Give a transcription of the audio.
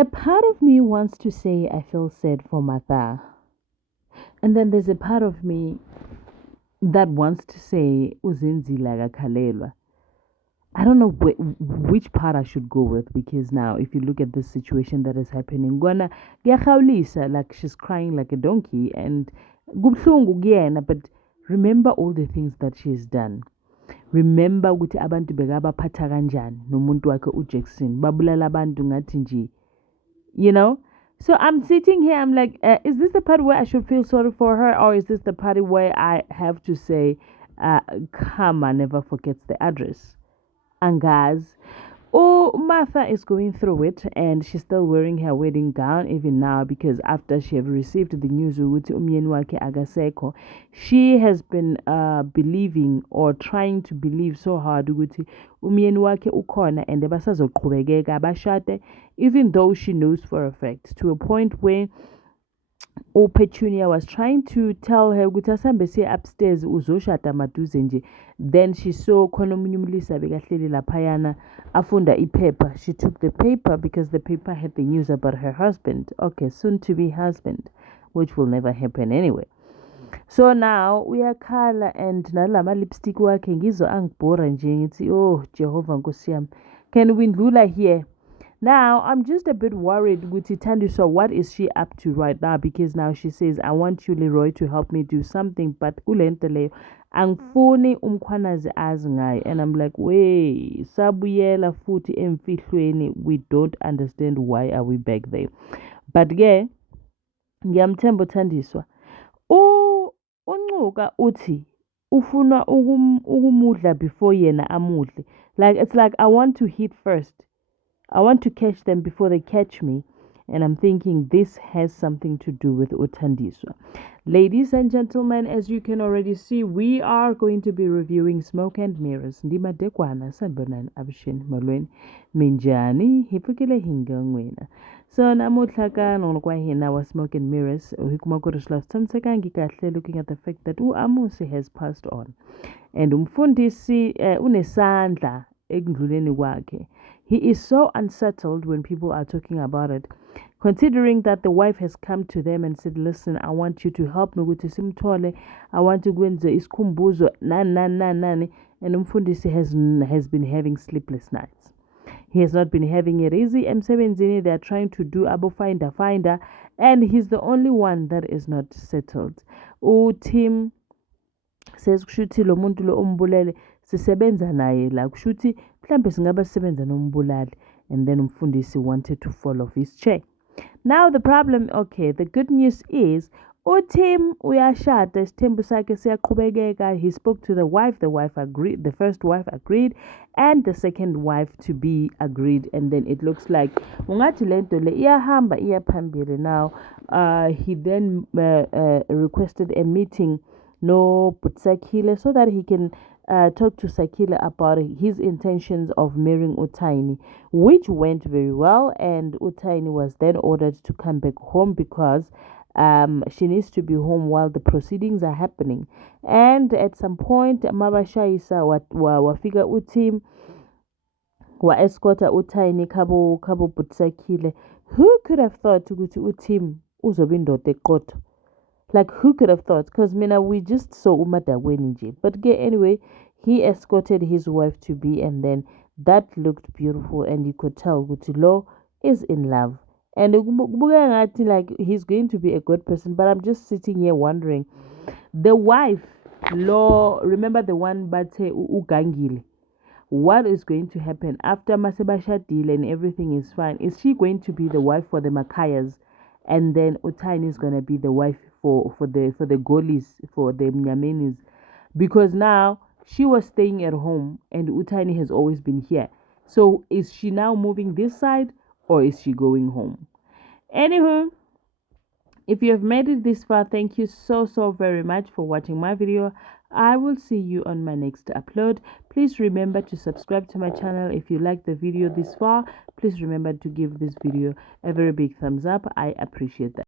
A part of me wants to say I feel sad for Martha. And then there's a part of me that wants to say Uzenzile akakhalelwa. I don't know which part I should go with, because now if you look at the situation that is happening, Gwana kuyahawulisa, like she's crying like a donkey, and kubuhlungu kuyena, but remember all the things that she's done. Remember ukuthi abantu bekabaphatha kanjani nomuntu wakhe uJackson, babulala abantu ngathi nje, you know. So I'm sitting here, I'm like, is this the part where I should feel sorry for her, or is this the part where I have to say, karma never forgets the address? Angaz. Oh, Martha is going through it, and she's still wearing her wedding gown even now, because after she have received the news ukuthi umyeni wakhe akasekho, she has been believing or trying to believe so hard ukuthi umyeni wakhe ukhona and basazoqhubekeka bashade, even though she knows for a fact, to a point where Petunia was trying to tell her ukuthi asambe siye upstairs uzoshada maduze nje. Then she saw khona omunye umlisa bekahleli laphayana afunda iphepha. She took the paper because the paper had the news about her husband, okay, soon to be husband, which will never happen anyway. So now uyakhala, and nalama lipstick wakhe ngizo angibhora nje ngithi oh Jehovah Nkosi yami, can we ndlula here? Now, I'm just a bit worried with Thandiswa. What is she up to right now? Because now she says, I want you, Leroy, to help me do something. But kulentele, angifuni umkhwanazi azi ngayo. And I'm like, wey, sabuyela futhi emfihlweni. We don't understand why are we back there. But yeah, ngiyamthemba uThandiswa. Uncuka uthi ufuna ukumudla before yena amudle. Like, it's like I want to hit first. I want to catch them before they catch me. And I'm thinking this has something to do with Uthandiswa. Ladies and gentlemen, as you can already see, we are going to be reviewing Smoke and Mirrors. Ndima dekwana sanbonan abshin malwen minjani hipukile hingangwena. So namuhla ka nonokwa hina wa Smoke and Mirrors uhikuma kurishla samseka ngikahle, looking at the fact that Amusi has passed on. And umfundisi unesandla ekundluleni kwakhe. He is so unsettled when people are talking about it, considering that the wife has come to them and said, listen, I want you to help me with simtole. I want to go into iskumbuzo nani, and umfundisi has been having sleepless nights. He has not been having it easy. M7 they are trying to do abo finder, and he's the only one that is not settled. Tim says kushuthi lo muntu lo umbulele sisebenza naye la, kushuthi mhlambe singaba sisebenza nombulali, and then umfundisi wanted to fall off his chair. Now the problem, okay, the good news is uTim uyashada, isithembu sakhe siyaqhubekeka. He spoke to the wife agreed, the first wife agreed, and the second wife to be agreed, and then it looks like ungathi lento le iyahamba iyaphambili. Now he then requested a meeting no Sakile so that he can talk to Sakile about his intentions of marrying Utaini, which went very well, and Utaini was then ordered to come back home because she needs to be home while the proceedings are happening. And at some point Mabashaisa wafika uTim wa escorta Utaini kabo Sakile. Who could have thought ukuthi uTim uzobe indoda eqotho? Like, who could have thought? Because we just saw Umada Wenije. But anyway, he escorted his wife to be, and then that looked beautiful, and you could tell Gutilo is in love. And like he's going to be a good person, but I'm just sitting here wondering, the wife, remember the one Bate Ugangile? What is going to happen after Masebasha deal and everything is fine? Is she going to be the wife for the Makayas? And then Utaini is gonna be the wife for the Golis, for the Mnyamenis, because now she was staying at home and Utaini has always been here. So is she now moving this side, or is she going home? Anywho, if you have made it this far, thank you so very much for watching my video. I will see you on my next upload. Please remember to subscribe to my channel. If you like the video this far, please remember to give this video a very big thumbs up. I appreciate that.